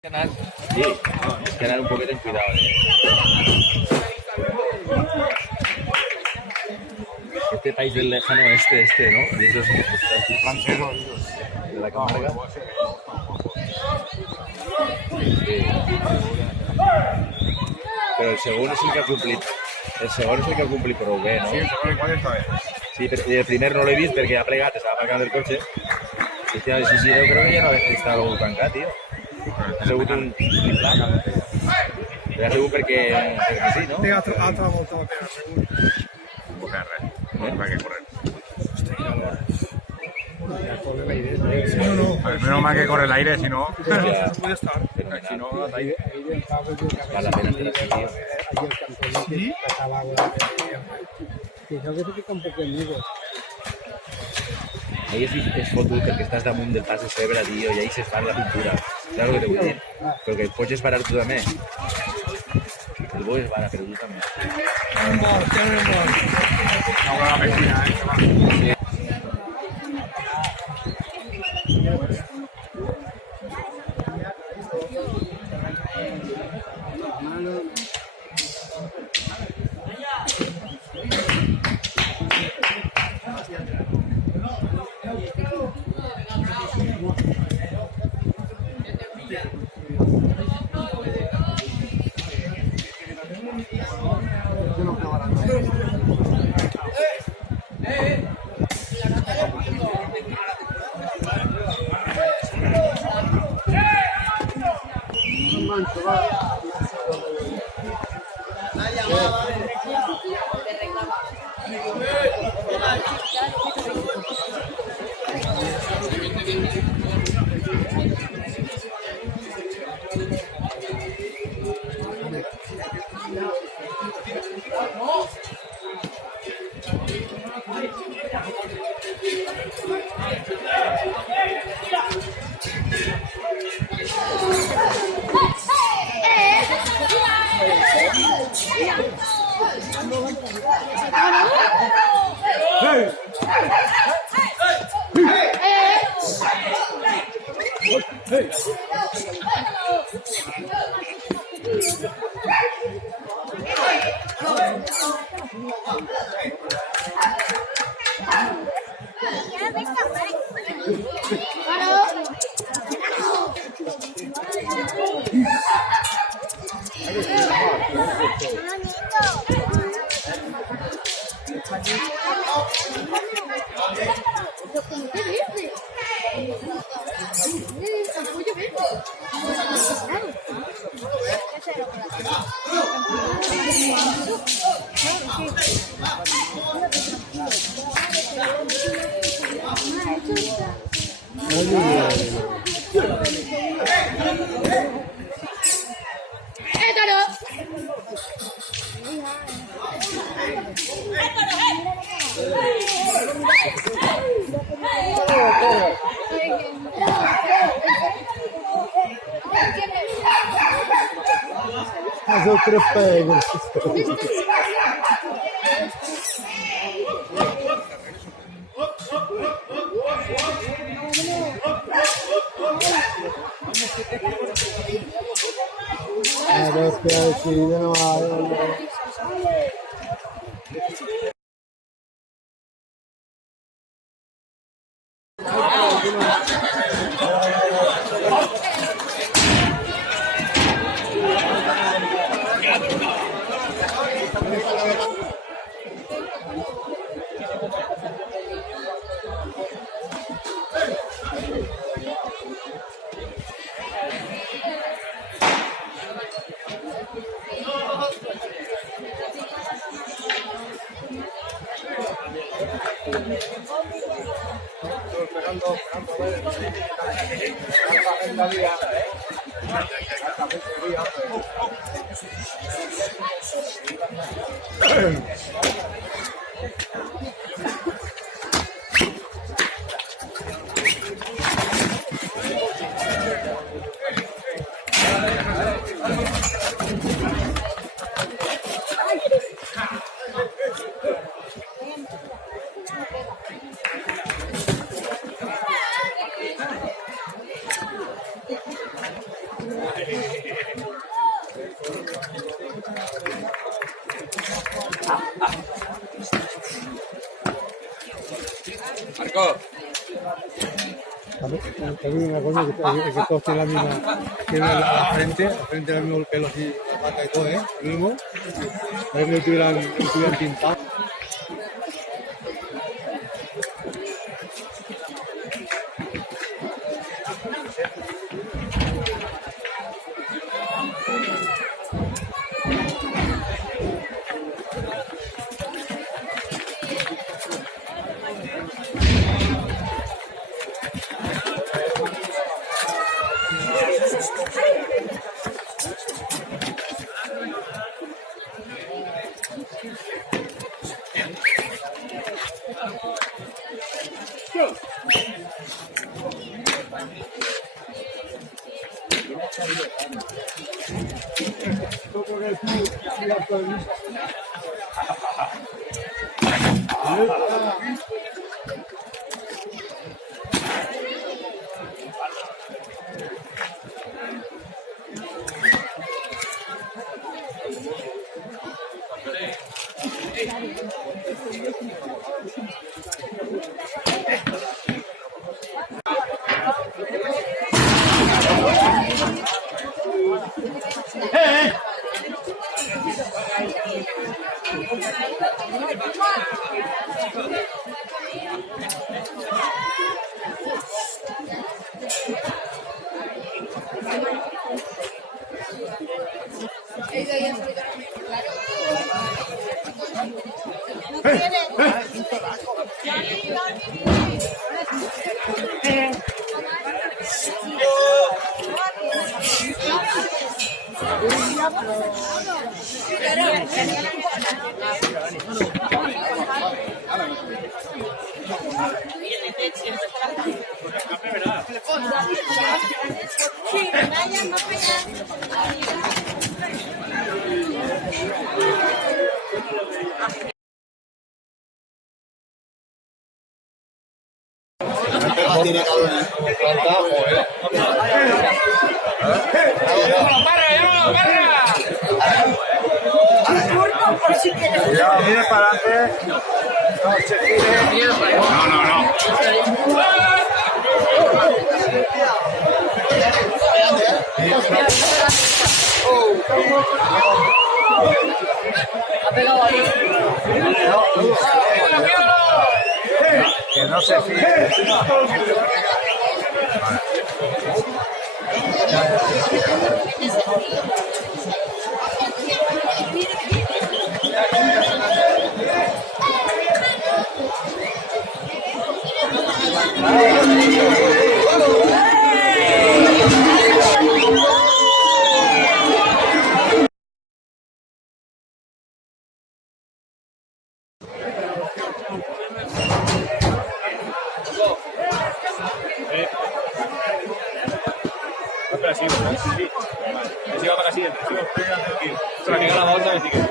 Ganar, sí, ganar un poquito en cuidado este país del lejano este, ¿no? De esos de la Camarga. Sí. Pero el segundo es el que ha cumplido. El segundo és el que ha cumplido prou bé, no? Sí, el segon igual està bé. Sí, el primer no l'he vist perquè ha plegat, estava aparcant el cotxe. I sí, jo crec que ja no estava tancat, tio. Ha sigut un plac. Però ha sigut perquè sí, no? Té altra volta la pena, segur. No puc fer res. No va que correr. Menos mal que corre el aire, si no... No puede estar. Si no, Val la pena fer així, tio. ¿Sí? Ahí és fotut perquè estàs damunt del pas de cebre, tio, i ahí se fa la pintura. Saps el que te vull dir? Però que el cotxe és barat tu també. El bo és barat, però tu també. Un mort, tenen un mort. Ahora la piscina, ¿eh? Mas eu trepego. Adesso ci viene male. Marco. También una cosa que todos tienen la misma, tienen la frente el mismo pelo así, la pata y todo, ¿eh? El mismo. A ver que lo tuvieran pintado. No, no. Que no se fíe. Espera, sí. Me sigo para la siguiente. Se la que la bolsa me sigue.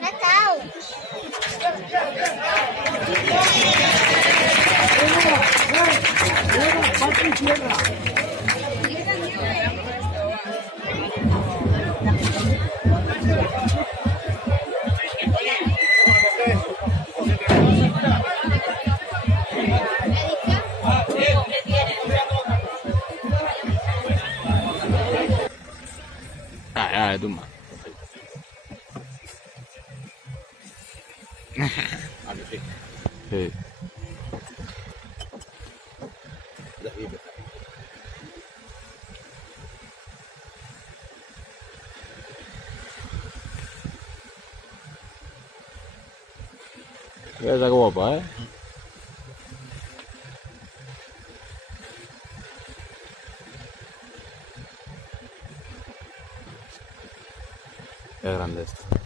Natal. Dale, tumba. Ah, que sí. Sí. Mira esa guapa, ¿eh? Qué grande esto.